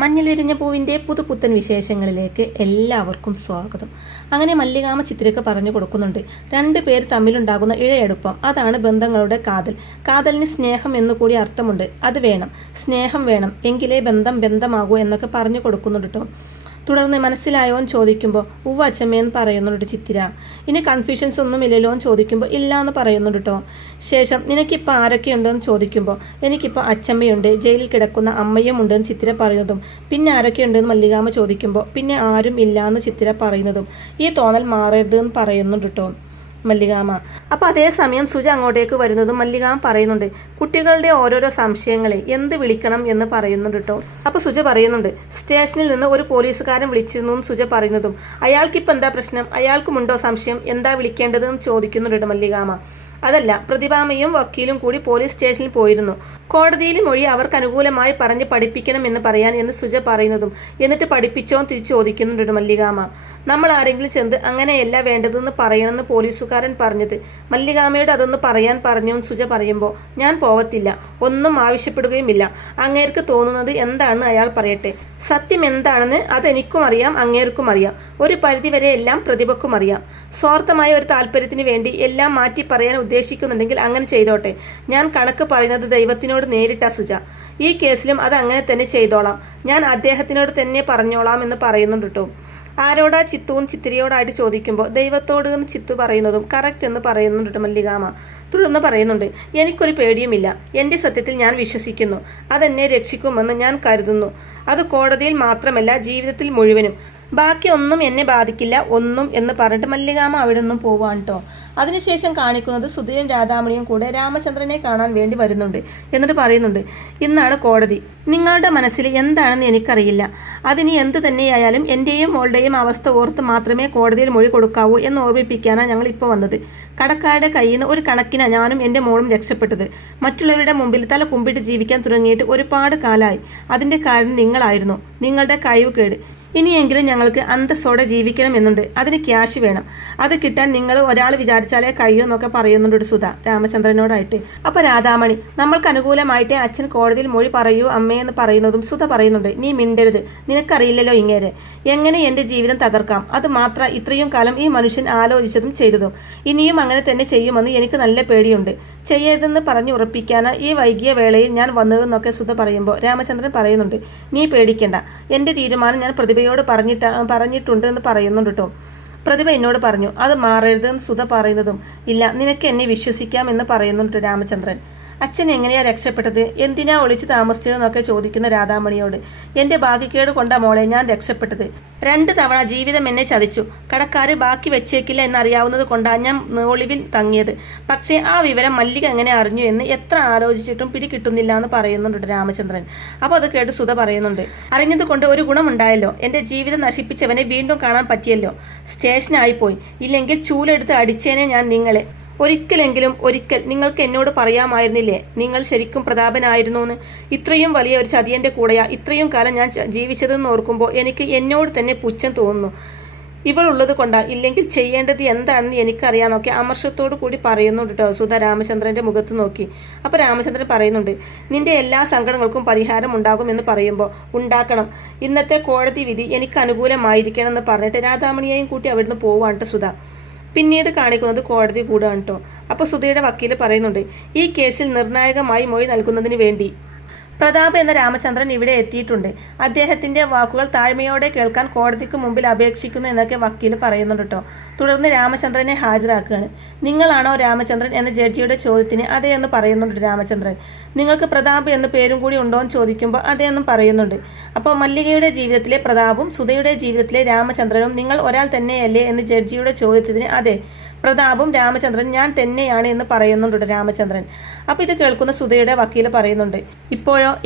മഞ്ഞൾ വിരിഞ്ഞ പൂവിൻ്റെ പുതുപുത്തൻ വിശേഷങ്ങളിലേക്ക് എല്ലാവർക്കും സ്വാഗതം. അങ്ങനെ മല്ലികാമ്മ ചിത്രയ്ക്ക് പറഞ്ഞു കൊടുക്കുന്നുണ്ട്, രണ്ടു പേർ തമ്മിലുണ്ടാകുന്ന ഇഴയടുപ്പം, അതാണ് ബന്ധങ്ങളുടെ കാതൽ. കാതലിന് സ്നേഹം എന്നുകൂടി അർത്ഥമുണ്ട്. അത് വേണം, സ്നേഹം വേണം, എങ്കിലേ ബന്ധം ബന്ധമാകൂ എന്നൊക്കെ പറഞ്ഞു കൊടുക്കുന്നുണ്ട് കേട്ടോ. തുടർന്ന് മനസ്സിലായോ എന്ന് ചോദിക്കുമ്പോൾ ഉവ്വ അച്ചമ്മയെന്ന് പറയുന്നുണ്ട് ചിത്തിര. ഇനി കൺഫ്യൂഷൻസ് ഒന്നും ഇല്ലല്ലോ എന്ന് ചോദിക്കുമ്പോൾ ഇല്ല എന്ന് പറയുന്നുണ്ട് കേട്ടോ. ശേഷം നിനക്കിപ്പോൾ ആരൊക്കെയുണ്ടെന്ന് ചോദിക്കുമ്പോൾ എനിക്കിപ്പോൾ അച്ചമ്മയുണ്ട്, ജയിലിൽ കിടക്കുന്ന അമ്മയും ഉണ്ടെന്ന് ചിത്തിര പറയുന്നതും പിന്നെ ആരൊക്കെയുണ്ടെന്ന് മല്ലികാമ്മ ചോദിക്കുമ്പോൾ പിന്നെ ആരും ഇല്ല എന്ന് ചിത്തിര പറയുന്നതും ഈ തോന്നൽ മാറരുത് എന്ന് പറയുന്നുണ്ട് കേട്ടോ മല്ലികാമ്മ. അപ്പോൾ അതേസമയം സുജ അങ്ങോട്ടേക്ക് വരുന്നതും മല്ലികാമ്മ പറയുന്നുണ്ട്, കുട്ടികളുടെ ഓരോരോ സംശയങ്ങളെ എന്ത് വിളിക്കണം എന്ന് പറയുന്നുണ്ട് കേട്ടോ. അപ്പോൾ സുജ പറയുന്നുണ്ട്, സ്റ്റേഷനിൽ നിന്ന് ഒരു പോലീസുകാരൻ വിളിച്ചിരുന്നു എന്ന് സുജ പറയുന്നതും അയാൾക്കിപ്പോൾ എന്താ പ്രശ്നം, അയാൾക്കുമുണ്ടോ സംശയം, എന്താ വിളിക്കേണ്ടതെന്ന് ചോദിക്കുന്നുണ്ട് മല്ലികാമ്മ. അതല്ല, പ്രതിഭാമയും വക്കീലും കൂടി പോലീസ് സ്റ്റേഷനിൽ പോയിരുന്നു, കോടതിയിൽ മൊഴി അവർക്ക് അനുകൂലമായി പറഞ്ഞ് പഠിപ്പിക്കണം എന്ന് പറയാൻ എന്ന് സുജ പറയുന്നതും എന്നിട്ട് പഠിപ്പിച്ചോ തിരിച്ചു ചോദിക്കുന്നുണ്ട് മല്ലികാമ്മ. നമ്മൾ ആരെങ്കിലും ചെന്ന് അങ്ങനെയല്ല വേണ്ടതെന്ന് പറയണമെന്ന് പോലീസുകാരൻ പറഞ്ഞത്, മല്ലികാമ്മയോട് അതൊന്ന് പറയാൻ പറഞ്ഞു സുജ പറയുമ്പോൾ ഞാൻ പോവത്തില്ല, ഒന്നും ആവശ്യപ്പെടുകയുമില്ല, അങ്ങേർക്ക് തോന്നുന്നത് എന്താണെന്ന് അയാൾ പറയട്ടെ, സത്യം എന്താണെന്ന് അതെനിക്കും അറിയാം, അങ്ങേർക്കും അറിയാം, ഒരു പരിധിവരെ എല്ലാം പ്രതിഭക്കും അറിയാം. സ്വാർത്ഥമായ ഒരു താല്പര്യത്തിന് വേണ്ടി എല്ലാം മാറ്റി പറയാൻ ഉദ്ദേശിക്കുന്നുണ്ടെങ്കിൽ അങ്ങനെ ചെയ്തോട്ടെ. ഞാൻ കണക്ക് പറയുന്നത് ദൈവത്തിനോട് നേരിട്ടാ സുജ, ഈ കേസിലും അത് അങ്ങനെ തന്നെ ചെയ്തോളാം, ഞാൻ അദ്ദേഹത്തിനോട് തന്നെ പറഞ്ഞോളാം എന്ന് പറയുന്നുണ്ട് കേട്ടോ. ആരോടാ ചിത്തുവും ചിത്തിരയോടായിട്ട് ചോദിക്കുമ്പോൾ ദൈവത്തോട് എന്ന് ചിത്തു പറയുന്നതും കറക്റ്റ് എന്ന് പറയുന്നുണ്ട് മല്ലികാമ്മ. തുടർന്ന് പറയുന്നുണ്ട്, എനിക്കൊരു പേടിയുമില്ല, എൻ്റെ സത്യത്തിൽ ഞാൻ വിശ്വസിക്കുന്നു, അതെന്നെ രക്ഷിക്കുമെന്ന് ഞാൻ കരുതുന്നു. അത് കോടതിയിൽ മാത്രമല്ല ജീവിതത്തിൽ മുഴുവനും, ബാക്കി ഒന്നും എന്നെ ബാധിക്കില്ല ഒന്നും എന്ന് പറഞ്ഞിട്ട് മല്ലികാമ്മ അവിടെ നിന്നും പോവാണ് കേട്ടോ. അതിനുശേഷം കാണിക്കുന്നത് സുധയും രാധാമണിയും കൂടെ രാമചന്ദ്രനെ കാണാൻ വേണ്ടി വരുന്നുണ്ട്. എന്നിട്ട് പറയുന്നുണ്ട്, ഇന്നാണ് കോടതി, നിങ്ങളുടെ മനസ്സിൽ എന്താണെന്ന് എനിക്കറിയില്ല, അതിനി എന്ത് തന്നെയായാലും എൻ്റെയും മോളുടെയും അവസ്ഥ ഓർത്ത് മാത്രമേ കോടതിയിൽ മൊഴി കൊടുക്കാവൂ എന്ന് ഓർമ്മിപ്പിക്കാനാണ് ഞങ്ങൾ ഇപ്പോൾ വന്നത്. കടക്കാരുടെ കയ്യിൽ നിന്ന് ഒരു കണക്കിനാണ് ഞാനും എൻ്റെ മോളും രക്ഷപ്പെട്ടത്. മറ്റുള്ളവരുടെ മുമ്പിൽ തല കുമ്പിട്ട് ജീവിക്കാൻ തുടങ്ങിയിട്ട് ഒരുപാട് കാലമായി. അതിൻ്റെ കാരണം നിങ്ങളായിരുന്നു, നിങ്ങളുടെ കഴിവുകേട്. ഇനിയെങ്കിലും ഞങ്ങൾക്ക് അന്തസ്സോടെ ജീവിക്കണം എന്നുണ്ട്, അതിന് ക്യാഷ് വേണം, അത് കിട്ടാൻ നിങ്ങൾ ഒരാൾ വിചാരിച്ചാലേ കഴിയൂ എന്നൊക്കെ പറയുന്നുണ്ട് സുധ രാമചന്ദ്രനോടായിട്ട്. അപ്പോൾ രാധാമണി, നമ്മൾക്ക് അനുകൂലമായിട്ട് അച്ഛൻ കോടതിയിൽ മൊഴി പറയൂ അമ്മയെന്ന് പറയുന്നതും സുധ പറയുന്നുണ്ട്, നീ മിണ്ടരുത്, നിനക്കറിയില്ലല്ലോ ഇങ്ങേരെ എങ്ങനെ എൻ്റെ ജീവിതം തകർക്കാം, അത് മാത്രം ഇത്രയും കാലം ഈ മനുഷ്യൻ ആലോചിച്ചതും ചെയ്തതും, ഇനിയും അങ്ങനെ തന്നെ ചെയ്യുമെന്ന് എനിക്ക് നല്ല പേടിയുണ്ട്, ചെയ്യരുതെന്ന് പറഞ്ഞു ഉറപ്പിക്കാനാ ഈ വൈകിയ വേളയിൽ ഞാൻ വന്നതെന്നൊക്കെ സുധ പറയുമ്പോൾ രാമചന്ദ്രൻ പറയുന്നുണ്ട്, നീ പേടിക്കേണ്ട, എൻ്റെ തീരുമാനം ഞാൻ പ്രതിഭയോട് പറഞ്ഞിട്ടുണ്ട് എന്ന് പറയുന്നുണ്ട് കേട്ടോ. പ്രതിഭ എന്നോട് പറഞ്ഞു, അത് മാറരുതെന്ന് സുധ പറയുന്നതും ഇല്ല, നിനക്ക് എന്നെ വിശ്വസിക്കാം എന്ന് പറയുന്നുണ്ട് രാമചന്ദ്രൻ. അച്ഛൻ എങ്ങനെയാ രക്ഷപ്പെട്ടത്, എന്തിനാ ഒളിച്ച് താമസിച്ചതെന്നൊക്കെ ചോദിക്കുന്ന രാധാമണിയോട്, എൻ്റെ ഭാഗ്യക്കേട് കൊണ്ടാ മോളെ ഞാൻ രക്ഷപ്പെട്ടത്, 2 തവണ ജീവിതം എന്നെ ചതിച്ചു, കടക്കാര് ബാക്കി വെച്ചേക്കില്ല എന്നറിയാവുന്നത് കൊണ്ടാണ് ഞാൻ ഒളിവിൽ തങ്ങിയത്, പക്ഷേ ആ വിവരം മല്ലിക എങ്ങനെ അറിഞ്ഞു എന്ന് എത്ര ആലോചിച്ചിട്ടും പിടികിട്ടുന്നില്ല എന്ന് പറയുന്നുണ്ട് രാമചന്ദ്രൻ. അപ്പോൾ അത് കേട്ട് സുധ പറയുന്നുണ്ട്, അറിഞ്ഞത് കൊണ്ട് ഒരു ഗുണമുണ്ടായല്ലോ, എൻ്റെ ജീവിതം നശിപ്പിച്ചവനെ വീണ്ടും കാണാൻ പറ്റിയല്ലോ, സ്റ്റേഷനായിപ്പോയി, ഇല്ലെങ്കിൽ ചൂലെടുത്ത് അടിച്ചേനെ ഞാൻ നിങ്ങളെ. ഒരിക്കൽ നിങ്ങൾക്ക് എന്നോട് പറയാമായിരുന്നില്ലേ നിങ്ങൾ ശരിക്കും പ്രതാപനായിരുന്നു എന്ന്. ഇത്രയും വലിയ ഒരു ചതിയൻ്റെ കൂടെയാ ഇത്രയും കാലം ഞാൻ ജീവിച്ചതെന്ന് ഓർക്കുമ്പോൾ എനിക്ക് എന്നോട് തന്നെ പുച്ഛം തോന്നുന്നു. ഇവളുള്ളത് കൊണ്ടാ, ഇല്ലെങ്കിൽ ചെയ്യേണ്ടത് എന്താണെന്ന് എനിക്കറിയാന്നൊക്കെ അമർഷത്തോടു കൂടി പറയുന്നുണ്ട് കേട്ടോ സുധ രാമചന്ദ്രന്റെ മുഖത്ത് നോക്കി. അപ്പോൾ രാമചന്ദ്രൻ പറയുന്നുണ്ട്, നിന്റെ എല്ലാ സങ്കടങ്ങൾക്കും പരിഹാരം ഉണ്ടാകും എന്ന് പറയുമ്പോൾ ഉണ്ടാക്കണം, ഇന്നത്തെ കോടതി വിധി എനിക്ക് അനുകൂലമായിരിക്കണം എന്ന് പറഞ്ഞിട്ട് രാധാമണിയെയും കൂട്ടി അവിടുന്ന് പോവാണ് സുധ. പിന്നീട് കാണിക്കുന്നത് കോടതി കൂടാണ് കേട്ടോ. അപ്പോൾ സുധയുടെ വക്കീൽ പറയുന്നുണ്ട്, ഈ കേസിൽ നിർണായകമായി മൊഴി നൽകുന്നതിന് വേണ്ടി പ്രതാപ് എന്ന രാമചന്ദ്രൻ ഇവിടെ എത്തിയിട്ടുണ്ട്, അദ്ദേഹത്തിന്റെ വാക്കുകൾ താഴ്മയോടെ കേൾക്കാൻ കോടതിക്ക് മുമ്പിൽ അപേക്ഷിക്കുന്നു എന്നൊക്കെ വക്കീൽ പറയുന്നുണ്ട് കേട്ടോ. തുടർന്ന് രാമചന്ദ്രനെ ഹാജരാക്കുകയാണ്. നിങ്ങളാണോ രാമചന്ദ്രൻ എന്ന ജഡ്ജിയുടെ ചോദ്യത്തിന് അതേ എന്ന് പറയുന്നുണ്ട് രാമചന്ദ്രൻ. നിങ്ങൾക്ക് പ്രതാപ് എന്ന പേരും കൂടി ഉണ്ടോ എന്ന് ചോദിക്കുമ്പോൾ അതേ എന്നും പറയുന്നുണ്ട്. അപ്പോൾ മല്ലികയുടെ ജീവിതത്തിലെ പ്രതാപും സുധയുടെ ജീവിതത്തിലെ രാമചന്ദ്രനും നിങ്ങൾ ഒരാൾ തന്നെയല്ലേ എന്ന് ജഡ്ജിയുടെ ചോദ്യത്തിന് അതെ, പ്രതാപും രാമചന്ദ്രൻ ഞാൻ തന്നെയാണ് എന്ന് പറയുന്നുണ്ട് രാമചന്ദ്രൻ. അപ്പോൾ ഇത് കേൾക്കുന്ന സുധയുടെ വക്കീൽ പറയുന്നുണ്ട്,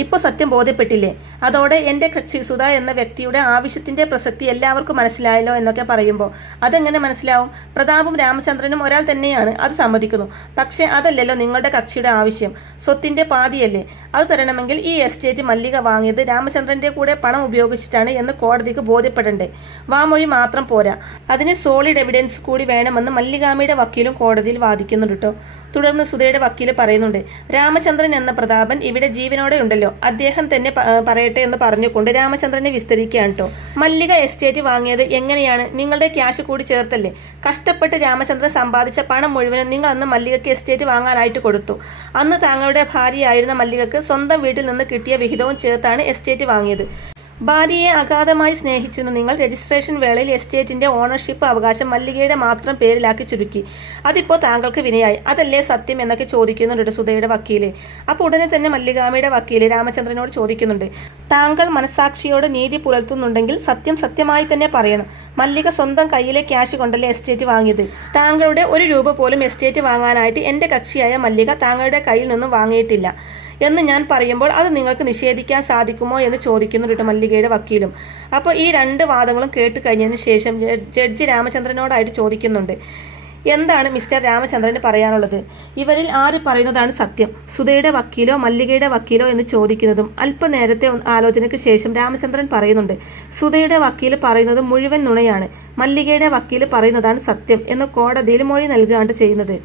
ഇപ്പോൾ സത്യം ബോധ്യപ്പെട്ടില്ലേ, അതോടെ എൻ്റെ കക്ഷി സുധ എന്ന വ്യക്തിയുടെ ആവശ്യത്തിന്റെ പ്രസക്തി എല്ലാവർക്കും മനസ്സിലായല്ലോ എന്നൊക്കെ പറയുമ്പോൾ അതെങ്ങനെ മനസ്സിലാവും, പ്രതാപും രാമചന്ദ്രനും ഒരാൾ തന്നെയാണ്, അത് സമ്മതിക്കുന്നു, പക്ഷേ അതല്ലല്ലോ നിങ്ങളുടെ കക്ഷിയുടെ ആവശ്യം, സ്വത്തിന്റെ പാതിയല്ലേ, അത് തരണമെങ്കിൽ ഈ എസ്റ്റേറ്റ് മല്ലിക വാങ്ങിയത് രാമചന്ദ്രന്റെ കൂടെ പണം ഉപയോഗിച്ചിട്ടാണ് എന്ന് കോടതിക്ക് ബോധ്യപ്പെടണ്ടേ, വാമൊഴി മാത്രം പോരാ, അതിന് സോളിഡ് എവിഡൻസ് കൂടി വേണമെന്ന് മല്ലിക മല്ലികാമ്മയുടെ വക്കീലും കോടതിയിൽ വാദിക്കുന്നുണ്ട് കേട്ടോ. തുടർന്ന് സുധയുടെ വക്കീൽ പറയുന്നുണ്ട്, രാമചന്ദ്രൻ എന്ന പ്രതാപൻ ഇവിടെ ജീവനോടെ ഉണ്ടല്ലോ, അദ്ദേഹം തന്നെ പറയട്ടെ എന്ന് പറഞ്ഞുകൊണ്ട് രാമചന്ദ്രനെ വിസ്തരിക്കുകയാണ് കേട്ടോ. മല്ലിക എസ്റ്റേറ്റ് വാങ്ങിയത് എങ്ങനെയാണ്? നിങ്ങളുടെ ക്യാഷ് കൂടി ചേർത്തല്ലേ? കഷ്ടപ്പെട്ട് രാമചന്ദ്രൻ സമ്പാദിച്ച പണം മുഴുവനും നിങ്ങൾ അന്ന് മല്ലികയ്ക്ക് എസ്റ്റേറ്റ് വാങ്ങാനായിട്ട് കൊടുത്തു. അന്ന് താങ്കളുടെ ഭാര്യയായിരുന്ന മല്ലികക്ക് സ്വന്തം വീട്ടിൽ നിന്ന് കിട്ടിയ വിഹിതവും ചേർത്താണ് എസ്റ്റേറ്റ് വാങ്ങിയത്. ഭാര്യയെ അഗാധമായി സ്നേഹിച്ചിരുന്ന നിങ്ങൾ രജിസ്ട്രേഷൻ വേളയിൽ എസ്റ്റേറ്റിന്റെ ഓണർഷിപ്പ് അവകാശം മല്ലികയുടെ മാത്രം പേരിലാക്കി ചുരുക്കി. അതിപ്പോൾ താങ്കൾക്ക് വിനയായി, അതല്ലേ സത്യം എന്നൊക്കെ ചോദിക്കുന്നുണ്ട് സുധയുടെ വക്കീല്. അപ്പോൾ ഉടനെ തന്നെ മല്ലികാമ്മയുടെ വക്കീല് രാമചന്ദ്രനോട് ചോദിക്കുന്നുണ്ട്, താങ്കൾ മനസാക്ഷിയോട് നീതി പുലർത്തുന്നുണ്ടെങ്കിൽ സത്യം സത്യമായി തന്നെ പറയണം. മല്ലിക സ്വന്തം കയ്യിലെ ക്യാഷ് കൊണ്ടല്ലേ എസ്റ്റേറ്റ് വാങ്ങിയത്. താങ്കളുടെ ഒരു രൂപ പോലും എസ്റ്റേറ്റ് വാങ്ങാനായിട്ട് എൻ്റെ കക്ഷിയായ മല്ലിക താങ്കളുടെ കയ്യിൽ നിന്നും വാങ്ങിയിട്ടില്ല എന്ന് ഞാൻ പറയുമ്പോൾ അത് നിങ്ങൾക്ക് നിഷേധിക്കാൻ സാധിക്കുമോ എന്ന് ചോദിക്കുന്നുണ്ട് മല്ലികയുടെ വക്കീലും. അപ്പോൾ ഈ രണ്ട് വാദങ്ങളും കേട്ട് കഴിഞ്ഞതിന് ശേഷം ജഡ്ജി രാമചന്ദ്രനോടായിട്ട് ചോദിക്കുന്നുണ്ട്, എന്താണ് മിസ്റ്റർ രാമചന്ദ്രന് പറയാനുള്ളത്? ഇവരിൽ ആര് പറയുന്നതാണ് സത്യം, സുധയുടെ വക്കീലോ മല്ലികയുടെ വക്കീലോ എന്ന് ചോദിക്കുന്നതും അല്പനേരത്തെ ആലോചനയ്ക്ക് ശേഷം രാമചന്ദ്രൻ പറയുന്നുണ്ട്, സുധയുടെ വക്കീൽ പറയുന്നത് മുഴുവൻ നുണയാണ്, മല്ലികയുടെ വക്കീൽ പറയുന്നതാണ് സത്യം എന്ന് കോടതിയിൽ മൊഴി നൽകുകയാണ് ചെയ്യുന്നത്.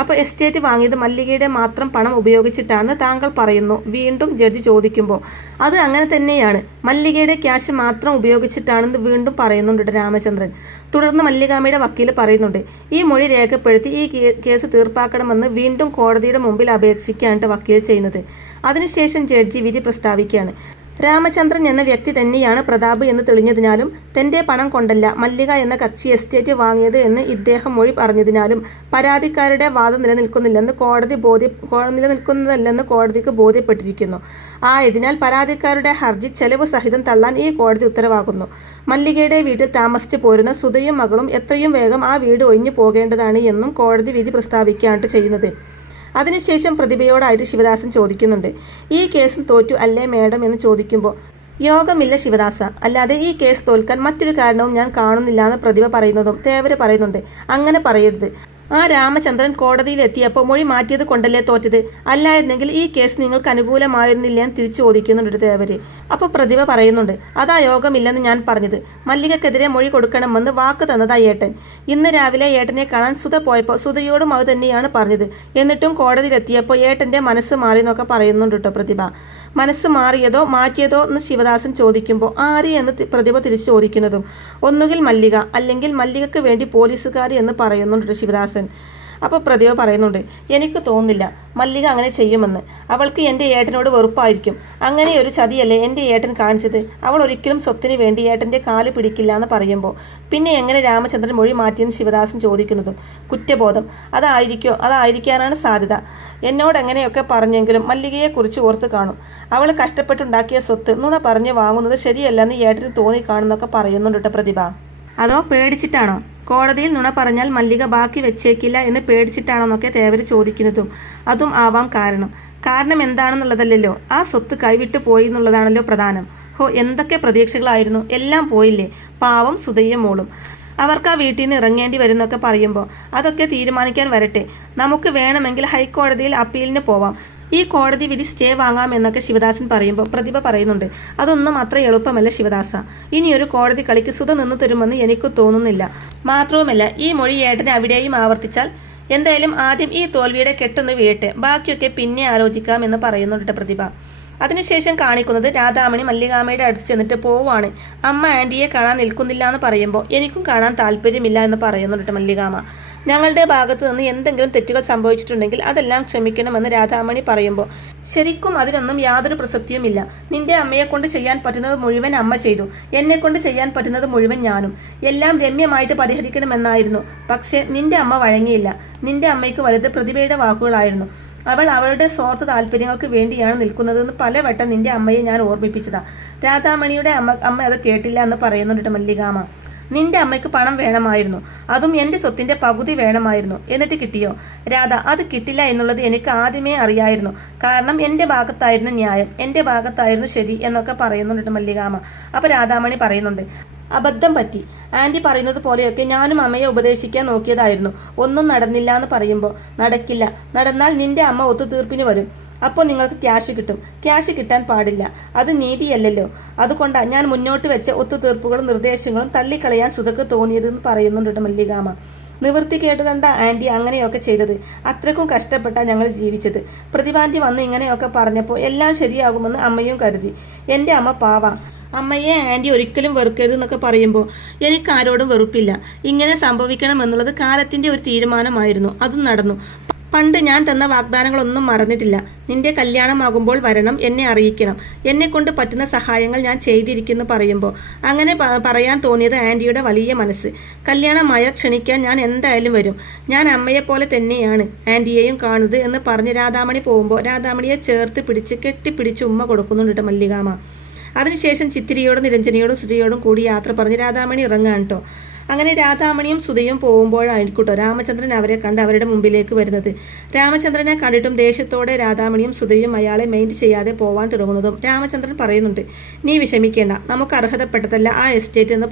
അപ്പോൾ എസ്റ്റേറ്റ് വാങ്ങിയത് മല്ലികയുടെ മാത്രം പണം ഉപയോഗിച്ചിട്ടാണെന്ന് താങ്കൾ പറയുന്നു. വീണ്ടും ജഡ്ജി ചോദിക്കുമ്പോൾ അത് അങ്ങനെ തന്നെയാണ്, മല്ലികയുടെ ക്യാഷ് മാത്രം ഉപയോഗിച്ചിട്ടാണെന്ന് വീണ്ടും പറയുന്നുണ്ട് രാമചന്ദ്രൻ. തുടർന്ന് മല്ലികാമ്മയുടെ വക്കീൽ പറയുന്നുണ്ട്, ഈ മൊഴി രേഖപ്പെടുത്തി ഈ കേസ് തീർപ്പാക്കണമെന്ന് വീണ്ടും കോടതിയുടെ മുമ്പിൽ അപേക്ഷിക്കുകയാണ് വക്കീൽ ചെയ്യുന്നത്. അതിനുശേഷം ജഡ്ജി വിധി പ്രസ്താവിക്കുകയാണ്. രാമചന്ദ്രൻ എന്ന വ്യക്തി തന്നെയാണ് പ്രതാപ് എന്ന് തെളിഞ്ഞതിനാലും തന്റെ പണം കൊണ്ടല്ല മല്ലിക എന്ന കക്ഷി എസ്റ്റേറ്റ് വാങ്ങിയത് എന്ന് ഇദ്ദേഹം മൊഴി പറഞ്ഞതിനാലും പരാതിക്കാരുടെ വാദം നിലനിൽക്കുന്നില്ലെന്ന് കോടതിക്ക് ബോധ്യപ്പെട്ടിരിക്കുന്നു. ആയതിനാൽ പരാതിക്കാരുടെ ഹർജി ചെലവ് സഹിതം തള്ളാൻ ഈ കോടതി ഉത്തരവാകുന്നു. മല്ലികയുടെ വീട്ടിൽ താമസിച്ചു പോരുന്ന സുധയും മകളും എത്രയും വേഗം ആ വീട് ഒഴിഞ്ഞു പോകേണ്ടതാണ് എന്നും കോടതി വിധി പ്രസ്താവിക്കുകയാണ് ചെയ്യുന്നത്. അതിനുശേഷം പ്രതിഭയോടായിട്ട് ശിവദാസൻ ചോദിക്കുന്നുണ്ട്, ഈ കേസും തോറ്റു അല്ലേ മേഡം എന്ന് ചോദിക്കുമ്പോൾ, യോഗമില്ല ശിവദാസ, അല്ലാതെ ഈ കേസ് തോൽക്കാൻ മറ്റൊരു കാരണവും ഞാൻ കാണുന്നില്ല എന്ന് പ്രതിഭ പറയുന്നതും തേവര് പറയുന്നുണ്ട്, അങ്ങനെ പറയരുത്. ആ രാമചന്ദ്രൻ കോടതിയിൽ എത്തിയപ്പോൾ മൊഴി മാറ്റിയത് കൊണ്ടല്ലേ തോറ്റത്, അല്ലായിരുന്നെങ്കിൽ ഈ കേസ് നിങ്ങൾക്ക് അനുകൂലമായിരുന്നില്ല എന്ന് തിരിച്ചു ചോദിക്കുന്നുണ്ട് തേവര്. അപ്പോൾ പ്രതിഭ പറയുന്നുണ്ട്, അതാ യോഗമില്ലെന്ന് ഞാൻ പറഞ്ഞത്, മല്ലികക്കെതിരെ മൊഴി കൊടുക്കണമെന്ന് വാക്ക് തന്നതാ ഏട്ടൻ. ഇന്ന് രാവിലെ ഏട്ടനെ കാണാൻ സുധ പോയപ്പോൾ സുധയോടും അത് തന്നെയാണ് പറഞ്ഞത്. എന്നിട്ടും കോടതിയിലെത്തിയപ്പോൾ ഏട്ടന്റെ മനസ്സ് മാറിയെന്നൊക്കെ പറയുന്നുണ്ട് കേട്ടോ പ്രതിഭ. മനസ്സ് മാറിയതോ മാറ്റിയതോ എന്ന് ശിവദാസൻ ചോദിക്കുമ്പോൾ ആര് എന്ന് പ്രതിഭ തിരിച്ചു ചോദിക്കുന്നതും ഒന്നുകിൽ മല്ലിക അല്ലെങ്കിൽ മല്ലികക്ക് വേണ്ടി പോലീസുകാർ എന്ന് പറയുന്നുണ്ട് ശിവദാസൻ. അപ്പോൾ പ്രതിഭ പറയുന്നുണ്ട്, എനിക്ക് തോന്നുന്നില്ല മല്ലിക അങ്ങനെ ചെയ്യുമെന്ന്. അവൾക്ക് എൻ്റെ ഏട്ടനോട് വെറുപ്പായിരിക്കും. അങ്ങനെ ഒരു ചതിയല്ലേ എൻ്റെ ഏട്ടൻ കാണിച്ചത്. അവൾ ഒരിക്കലും സ്വത്തിന് വേണ്ടി ഏട്ടൻ്റെ കാല് പിടിക്കില്ല എന്ന് പറയുമ്പോൾ പിന്നെ എങ്ങനെ രാമചന്ദ്രൻ മൊഴി മാറ്റിയെന്ന് ശിവദാസൻ ചോദിക്കുന്നതും കുറ്റബോധം അതായിരിക്കാനാണ് സാധ്യത. എന്നോട് എങ്ങനെയൊക്കെ പറഞ്ഞെങ്കിലും മല്ലികയെക്കുറിച്ച് ഓർത്ത് കാണും. അവൾ കഷ്ടപ്പെട്ടുണ്ടാക്കിയ സ്വത്ത് നുണ പറഞ്ഞ് വാങ്ങുന്നത് ശരിയല്ലെന്ന് ഏട്ടന് തോന്നിക്കാണുന്നൊക്കെ പറയുന്നുണ്ട് പ്രതിഭ. അതോ പേടിച്ചിട്ടാണോ? കോടതിയിൽ നുണ പറഞ്ഞാൽ മല്ലിക ബാക്കി വെച്ചേക്കില്ല എന്ന് പേടിച്ചിട്ടാണെന്നൊക്കെ തേവര് ചോദിക്കുന്നതും അതും ആവാം കാരണം എന്താണെന്നുള്ളതല്ലല്ലോ, ആ സ്വത്ത് കൈവിട്ടു പോയി എന്നുള്ളതാണല്ലോ പ്രധാനം. എന്തൊക്കെ പ്രതീക്ഷകളായിരുന്നു, എല്ലാം പോയില്ലേ. പാവം സുധയും മോളും. അവർക്ക് ആ വീട്ടിൽ നിന്ന് ഇറങ്ങേണ്ടി വരുന്നൊക്കെ പറയുമ്പോൾ അതൊക്കെ തീരുമാനിക്കാൻ വരട്ടെ. നമുക്ക് വേണമെങ്കിൽ ഹൈക്കോടതിയിൽ അപ്പീലിന് പോവാം. ഈ കോടതി വിധി സ്റ്റേ വാങ്ങാമെന്നൊക്കെ ശിവദാസൻ പറയുമ്പോൾ പ്രതിഭ പറയുന്നുണ്ട്, അതൊന്നും അത്ര എളുപ്പമല്ല ശിവദാസ. ഇനിയൊരു കോടതി കളിക്ക് സുധ നിന്ന് തരുമെന്ന് എനിക്ക് തോന്നുന്നില്ല. മാത്രവുമല്ല ഈ മൊഴി ഏട്ടനെ അവിടെയും ആവർത്തിച്ചാൽ എന്തായാലും ആദ്യം ഈ തോൽവിയുടെ കെട്ടൊന്ന് വീഴട്ടെ, ബാക്കിയൊക്കെ പിന്നെ ആലോചിക്കാം എന്ന് പറയുന്നുണ്ട് പ്രതിഭ. അതിനുശേഷം കാണിക്കുന്നത് രാധാമണി മല്ലികാമ്മയുടെ അടുത്ത് ചെന്നിട്ട് പോവാണ്. അമ്മ ആൻറ്റിയെ കാണാൻ നിൽക്കുന്നില്ല എന്ന് പറയുമ്പോൾ എനിക്കും കാണാൻ താല്പര്യമില്ല എന്ന് പറയുന്നുണ്ട് മല്ലികാമ്മ. ഞങ്ങളുടെ ഭാഗത്തു നിന്ന് എന്തെങ്കിലും തെറ്റുകൾ സംഭവിച്ചിട്ടുണ്ടെങ്കിൽ അതെല്ലാം ക്ഷമിക്കണമെന്ന് രാധാമണി പറയുമ്പോൾ ശരിക്കും അതിനൊന്നും യാതൊരു പ്രസക്തിയുമില്ല. നിന്റെ അമ്മയെ കൊണ്ട് ചെയ്യാൻ പറ്റുന്നത് മുഴുവൻ അമ്മ ചെയ്തു, എന്നെ കൊണ്ട് ചെയ്യാൻ പറ്റുന്നത് മുഴുവൻ ഞാനും. എല്ലാം രമ്യമായിട്ട് പരിഹരിക്കണമെന്നായിരുന്നു. പക്ഷേ നിന്റെ അമ്മ വഴങ്ങിയില്ല. നിന്റെ അമ്മയ്ക്ക് വലുത് പ്രതിഭയുടെ വാക്കുകളായിരുന്നു. അവൾ അവളുടെ സ്വാർത്ഥ താല്പര്യങ്ങൾക്ക് വേണ്ടിയാണ് നിൽക്കുന്നതെന്ന് പലവട്ടം നിന്റെ അമ്മയെ ഞാൻ ഓർമ്മിപ്പിച്ചതാ. രാധാമണിയുടെ അമ്മ അത് കേട്ടില്ല എന്ന് പറയുന്നുണ്ട് മല്ലികാമ്മ. നിന്റെ അമ്മയ്ക്ക് പണം വേണമായിരുന്നു, അതും എൻ്റെ സ്വത്തിന്റെ പകുതി വേണമായിരുന്നു. എന്നിട്ട് കിട്ടിയോ? രാധ, അത് കിട്ടില്ല എന്നുള്ളത് എനിക്ക് ആദ്യമേ അറിയായിരുന്നു. കാരണം എൻ്റെ ഭാഗത്തായിരുന്നു ന്യായം, എൻ്റെ ഭാഗത്തായിരുന്നു ശരി എന്നൊക്കെ പറയുന്നുണ്ട് മല്ലികാമ്മ. അപ്പോൾ രാധാമണി പറയുന്നുണ്ട്, അബദ്ധം പറ്റി. ആൻറ്റി പറയുന്നത് പോലെയൊക്കെ ഞാനും അമ്മയെ ഉപദേശിക്കാൻ നോക്കിയതായിരുന്നു. ഒന്നും നടന്നില്ല എന്ന് പറയുമ്പോൾ നടക്കില്ല, നടന്നാൽ നിന്റെ അമ്മ ഒത്തുതീർപ്പിന് വരും. അപ്പോൾ നിങ്ങൾക്ക് ക്യാഷ് കിട്ടും. ക്യാഷ് കിട്ടാൻ പാടില്ല, അത് നീതിയല്ലല്ലോ. അതുകൊണ്ടാണ് ഞാൻ മുന്നോട്ട് വെച്ച ഒത്തുതീർപ്പുകളും നിർദ്ദേശങ്ങളും തള്ളിക്കളയാൻ സുധക്ക് തോന്നിയതെന്ന് പറയുന്നുണ്ട് മല്ലികാമ്മ. നിവൃത്തി കേട്ട് കണ്ട ആൻറ്റി അങ്ങനെയൊക്കെ ചെയ്തത്. അത്രയ്ക്കും കഷ്ടപ്പെട്ടാണ് ഞങ്ങൾ ജീവിച്ചത്. പ്രതിഭാന്റി വന്ന് ഇങ്ങനെയൊക്കെ പറഞ്ഞപ്പോൾ എല്ലാം ശരിയാകുമെന്ന് അമ്മയും കരുതി. എൻ്റെ അമ്മ പാവ. അമ്മയെ ആൻറ്റി ഒരിക്കലും വെറുക്കരുത് എന്നൊക്കെ പറയുമ്പോൾ എനിക്ക് ആരോടും വെറുപ്പില്ല. ഇങ്ങനെ സംഭവിക്കണം എന്നുള്ളത് കാലത്തിൻ്റെ ഒരു തീരുമാനമായിരുന്നു. അതും നടന്നു. പണ്ട് ഞാൻ തന്ന വാഗ്ദാനങ്ങളൊന്നും മറന്നിട്ടില്ല. നിന്റെ കല്യാണമാകുമ്പോൾ വരണം, എന്നെ അറിയിക്കണം, എന്നെക്കൊണ്ട് പറ്റുന്ന സഹായങ്ങൾ ഞാൻ ചെയ്തിരിക്കുന്നു പറയുമ്പോൾ അങ്ങനെ പറയാൻ തോന്നിയത് ആൻറ്റിയുടെ വലിയ മനസ്സ്. കല്യാണമായ ക്ഷണിക്കാൻ ഞാൻ എന്തായാലും വരും. ഞാൻ അമ്മയെപ്പോലെ തന്നെയാണ് ആൻറ്റിയെയും കാണുന്നത് എന്ന് പറഞ്ഞ് രാധാമണി പോകുമ്പോൾ രാധാമണിയെ ചേർത്ത് പിടിച്ച് കെട്ടിപ്പിടിച്ച് ഉമ്മ കൊടുക്കുന്നുണ്ട് മല്ലികാമ്മ. അതിനുശേഷം ചിത്തിരിയോടും നിരഞ്ജനയോടും സുജയോടും കൂടി യാത്ര പറഞ്ഞ് രാധാമണി ഇറങ്ങാൻ കേട്ടോ. അങ്ങനെ രാധാമണിയും സുധയും പോകുമ്പോഴായിരിക്കട്ടോ രാമചന്ദ്രൻ അവരെ കണ്ട് അവരുടെ മുമ്പിലേക്ക് വരുന്നത്. രാമചന്ദ്രനെ കണ്ടിട്ടും ദേഷ്യത്തോടെ രാധാമണിയും സുധയും അയാളെ മൈൻഡ് ചെയ്യാതെ പോവാൻ തുടങ്ങുന്നതും രാമചന്ദ്രൻ പറയുന്നുണ്ട്, നീ വിഷമിക്കേണ്ട, നമുക്ക് അർഹതപ്പെട്ടതല്ല ആ എസ്റ്റേറ്റ് എന്ന്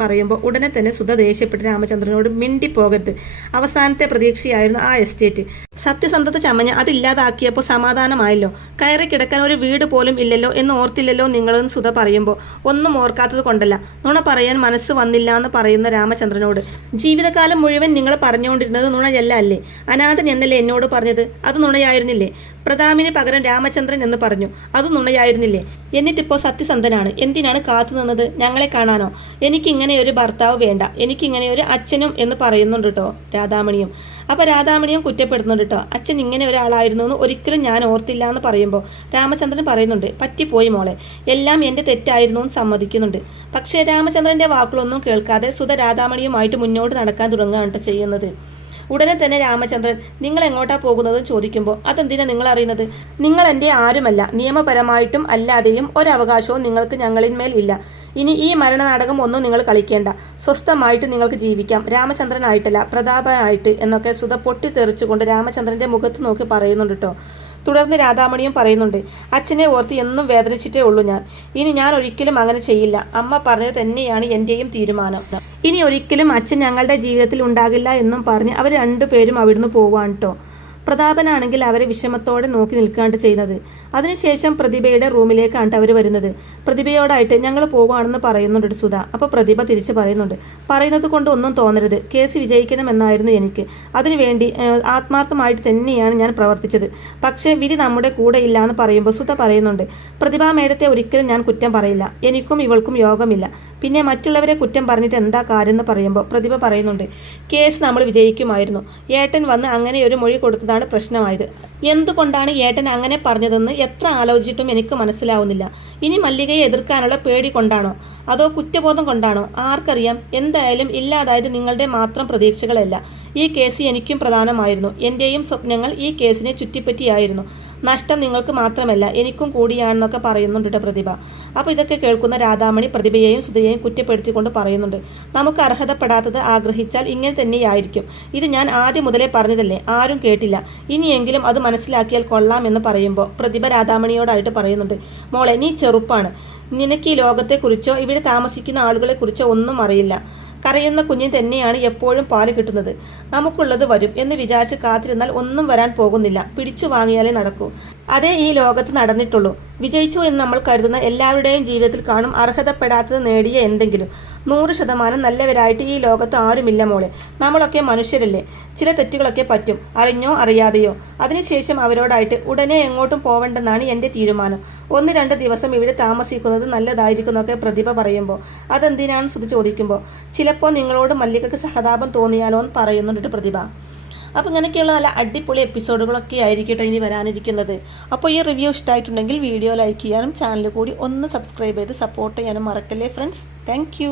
പറയുമ്പോൾ ഉടനെ തന്നെ സുധ ദേഷ്യപ്പെട്ട് രാമചന്ദ്രനോട് മിണ്ടിപ്പോകരുത്, അവസാനത്തെ പ്രതീക്ഷയായിരുന്നു ആ എസ്റ്റേറ്റ്. സത്യസന്ധത ചമഞ്ഞ് അതില്ലാതാക്കിയപ്പോൾ സമാധാനമായല്ലോ. കയറി കിടക്കാൻ ഒരു വീട് പോലും ഇല്ലല്ലോ എന്ന് ഓർത്തില്ലല്ലോ നിങ്ങളെന്ന് സുധ പറയുമ്പോൾ ഒന്നും ഓർക്കാത്തത് കൊണ്ടല്ല, നുണ പറയാൻ മനസ്സ് വന്നില്ല എന്ന് പറയുന്ന രാമചന്ദ്രനോട് ജീവിതകാലം മുഴുവൻ നിങ്ങൾ പറഞ്ഞുകൊണ്ടിരുന്നത് നുണയല്ല അല്ലേ? അനാഥൻ എന്നല്ലേ എന്നോട് പറഞ്ഞത്? അത് നുണയായിരുന്നില്ലേ? പ്രതാപിന് പകരം രാമചന്ദ്രൻ എന്ന് പറഞ്ഞു, അത് നുണയായിരുന്നില്ലേ? എന്നിട്ടിപ്പോൾ സത്യസന്ധനാണ്. എന്തിനാണ് കാത്തു നിന്നത്? ഞങ്ങളെ കാണാനോ? എനിക്കിങ്ങനെ ഒരു ഭർത്താവ് വേണ്ട, എനിക്കിങ്ങനെ ഒരു അച്ഛനും എന്ന് പറയുന്നുണ്ട് കേട്ടോ രാധാമണിയും. അപ്പോൾ രാധാമണിയും കുറ്റപ്പെടുന്നുണ്ട് കേട്ടോ, അച്ഛൻ ഇങ്ങനെ ഒരാളായിരുന്നു എന്ന് ഒരിക്കലും ഞാൻ ഓർത്തില്ല എന്ന് പറയുമ്പോൾ രാമചന്ദ്രൻ പറയുന്നുണ്ട്, പറ്റിപ്പോയി മോളെ, എല്ലാം എൻ്റെ തെറ്റായിരുന്നു എന്ന് സമ്മതിക്കുന്നുണ്ട്. പക്ഷേ രാമചന്ദ്രൻ്റെ വാക്കുകളൊന്നും കേൾക്കാതെ സുധ രാധാമണിയുമായിട്ട് മുന്നോട്ട് നടക്കാൻ തുടങ്ങുകയാണ് ചെയ്യുന്നത്. ഉടനെ തന്നെ രാമചന്ദ്രൻ നിങ്ങൾ എങ്ങോട്ടാ പോകുന്നതെന്ന് ചോദിക്കുമ്പോൾ അതെന്തിനാ നിങ്ങൾ അറിയുന്നത്? നിങ്ങൾ എൻ്റെ ആരുമല്ല, നിയമപരമായിട്ടും അല്ലാതെയും ഒരവകാശവും നിങ്ങൾക്ക് ഞങ്ങളിന്മേൽ ഇല്ല. ഇനി ഈ മരണനാടകം ഒന്നും നിങ്ങൾ കളിക്കേണ്ട, സ്വസ്ഥമായിട്ട് നിങ്ങൾക്ക് ജീവിക്കാം, രാമചന്ദ്രനായിട്ടല്ല പ്രതാപനായിട്ട് എന്നൊക്കെ സുധ പൊട്ടിത്തെറിച്ചുകൊണ്ട് രാമചന്ദ്രൻ്റെ മുഖത്ത് നോക്കി പറയുന്നുണ്ട് കേട്ടോ. തുടർന്ന് രാധാമണിയും പറയുന്നുണ്ട്, അച്ഛനെ ഓർത്ത് എന്നും വേദനിച്ചിട്ടേ ഉള്ളൂ ഞാൻ. ഇനി ഞാൻ ഒരിക്കലും അങ്ങനെ ചെയ്യില്ല. അമ്മ പറഞ്ഞത് തന്നെയാണ് എൻ്റെയും തീരുമാനം. ഇനി ഒരിക്കലും അച്ഛൻ ഞങ്ങളുടെ ജീവിതത്തിൽ ഉണ്ടാകില്ല എന്നും പറഞ്ഞ് അവർ രണ്ടുപേരും അവിടുന്ന് പോവാണ് കേട്ടോ. പ്രതാപനാണെങ്കിൽ അവരെ വിഷമത്തോടെ നോക്കി നിൽക്കാണ്ട് ചെയ്യുന്നത്. അതിനുശേഷം പ്രതിഭയുടെ റൂമിലേക്കാണ് അവർ വരുന്നത്. പ്രതിഭയോടായിട്ട് ഞങ്ങൾ പോവുകയാണെന്ന് പറയുന്നുണ്ട് സുധ. അപ്പോൾ പ്രതിഭ തിരിച്ച് പറയുന്നത് കൊണ്ട് ഒന്നും തോന്നരുത്, കേസ് വിജയിക്കണമെന്നായിരുന്നു എനിക്ക്. അതിനുവേണ്ടി ആത്മാർത്ഥമായിട്ട് തന്നെയാണ് ഞാൻ പ്രവർത്തിച്ചത്. പക്ഷേ വിധി നമ്മുടെ കൂടെ ഇല്ല എന്ന് പറയുമ്പോൾ സുധ പറയുന്നുണ്ട്, പ്രതിഭാ മേഡത്തെ ഒരിക്കലും ഞാൻ കുറ്റം പറയില്ല, എനിക്കും ഇവൾക്കും യോഗമില്ല, പിന്നെ മറ്റുള്ളവരെ കുറ്റം പറഞ്ഞിട്ട് എന്താ കാര്യം എന്ന് പറയുമ്പോൾ പ്രതിഭ പറയുന്നുണ്ട്, കേസ് നമ്മൾ വിജയിക്കുമായിരുന്നു. ഏട്ടൻ വന്ന് അങ്ങനെ ഒരു മൊഴി കൊടുത്തതാണ് പ്രശ്നമായത്. എന്തുകൊണ്ടാണ് ഏട്ടൻ അങ്ങനെ പറഞ്ഞതെന്ന് എത്ര ആലോചിച്ചിട്ടും എനിക്ക് മനസ്സിലാവുന്നില്ല. ഇനി മല്ലികയെ എതിർക്കാനുള്ള പേടി കൊണ്ടാണോ അതോ കുറ്റബോധം കൊണ്ടാണോ? ആർക്കറിയാം. എന്തായാലും ഇല്ലാതായത് നിങ്ങളുടെ മാത്രം പ്രതീക്ഷകളല്ല. ഈ കേസ് എനിക്കും പ്രധാനമായിരുന്നു. എൻ്റെയും സ്വപ്നങ്ങൾ ഈ കേസിനെ ചുറ്റിപ്പറ്റിയായിരുന്നു. നഷ്ടം നിങ്ങൾക്ക് മാത്രമല്ല എനിക്കും കൂടിയാണെന്നൊക്കെ പറയുന്നുണ്ട് പ്രതിഭ. അപ്പോൾ ഇതൊക്കെ കേൾക്കുന്ന രാധാമണി പ്രതിഭയെയും സുധയെയും കുറ്റപ്പെടുത്തിക്കൊണ്ട് പറയുന്നുണ്ട്, നമുക്ക് അർഹതപ്പെടാത്തത് ആഗ്രഹിച്ചാൽ ഇങ്ങനെ തന്നെയായിരിക്കും. ഇത് ഞാൻ ആദ്യം മുതലേ പറഞ്ഞതല്ലേ, ആരും കേട്ടില്ല. ഇനിയെങ്കിലും അത് മനസ്സിലാക്കിയാൽ കൊള്ളാം എന്ന് പറയുമ്പോൾ പ്രതിഭ രാധാമണിയോടായിട്ട് പറയുന്നുണ്ട്, മോളെ നീ ചെറുപ്പാണ്, നിനക്ക് ഈ ലോകത്തെക്കുറിച്ചോ ഇവിടെ താമസിക്കുന്ന ആളുകളെക്കുറിച്ചോ ഒന്നും അറിയില്ല. കരയുന്ന കുഞ്ഞിന് തന്നെയാണ് എപ്പോഴും പാല് കിട്ടുന്നത്. നമുക്കുള്ളത് വരും എന്ന് വിചാരിച്ച് കാത്തിരുന്നാൽ ഒന്നും വരാൻ പോകുന്നില്ല. പിടിച്ചു വാങ്ങിയാലേ നടക്കൂ. അതേ ഈ ലോകത്ത് നടന്നിട്ടുള്ളൂ. വിജയിച്ചു എന്ന് നമ്മൾ കരുതുന്ന എല്ലാവരുടെയും ജീവിതത്തിൽ കാണും അർഹതപ്പെടാത്തത് നേടിയ എന്തെങ്കിലും. 100% നല്ലവരായിട്ട് ഈ ലോകത്ത് ആരുമില്ല മോളെ. നമ്മളൊക്കെ മനുഷ്യരല്ലേ, ചില തെറ്റുകളൊക്കെ പറ്റും, അറിഞ്ഞോ അറിയാതെയോ. അതിനുശേഷം അവരോടായിട്ട് ഉടനെ എങ്ങോട്ടും പോവേണ്ടെന്നാണ് എൻ്റെ തീരുമാനം. 1-2 ദിവസം ഇവിടെ താമസിക്കുന്നത് നല്ലതായിരിക്കുന്നൊക്കെ പ്രതിഭ പറയുമ്പോൾ അതെന്തിനാണ് സുധ ചോദിക്കുമ്പോൾ ചിലപ്പോൾ നിങ്ങളോട് മല്ലികയ്ക്ക് സഹതാപം തോന്നിയാലോ എന്ന് പറയുന്നുണ്ട് പ്രതിഭ. അപ്പോൾ ഇങ്ങനെയൊക്കെയുള്ള നല്ല അടിപൊളി എപ്പിസോഡുകളൊക്കെ ആയിരിക്കട്ടെ ഇനി വരാനിരിക്കുന്നത്. അപ്പോൾ ഈ റിവ്യൂ ഇഷ്ടമായിട്ടുണ്ടെങ്കിൽ വീഡിയോ ലൈക്ക് ചെയ്യാനും ചാനൽ കൂടി ഒന്ന് സബ്സ്ക്രൈബ് ചെയ്ത് സപ്പോർട്ട് ചെയ്യാനും മറക്കല്ലേ ഫ്രണ്ട്സ്. താങ്ക്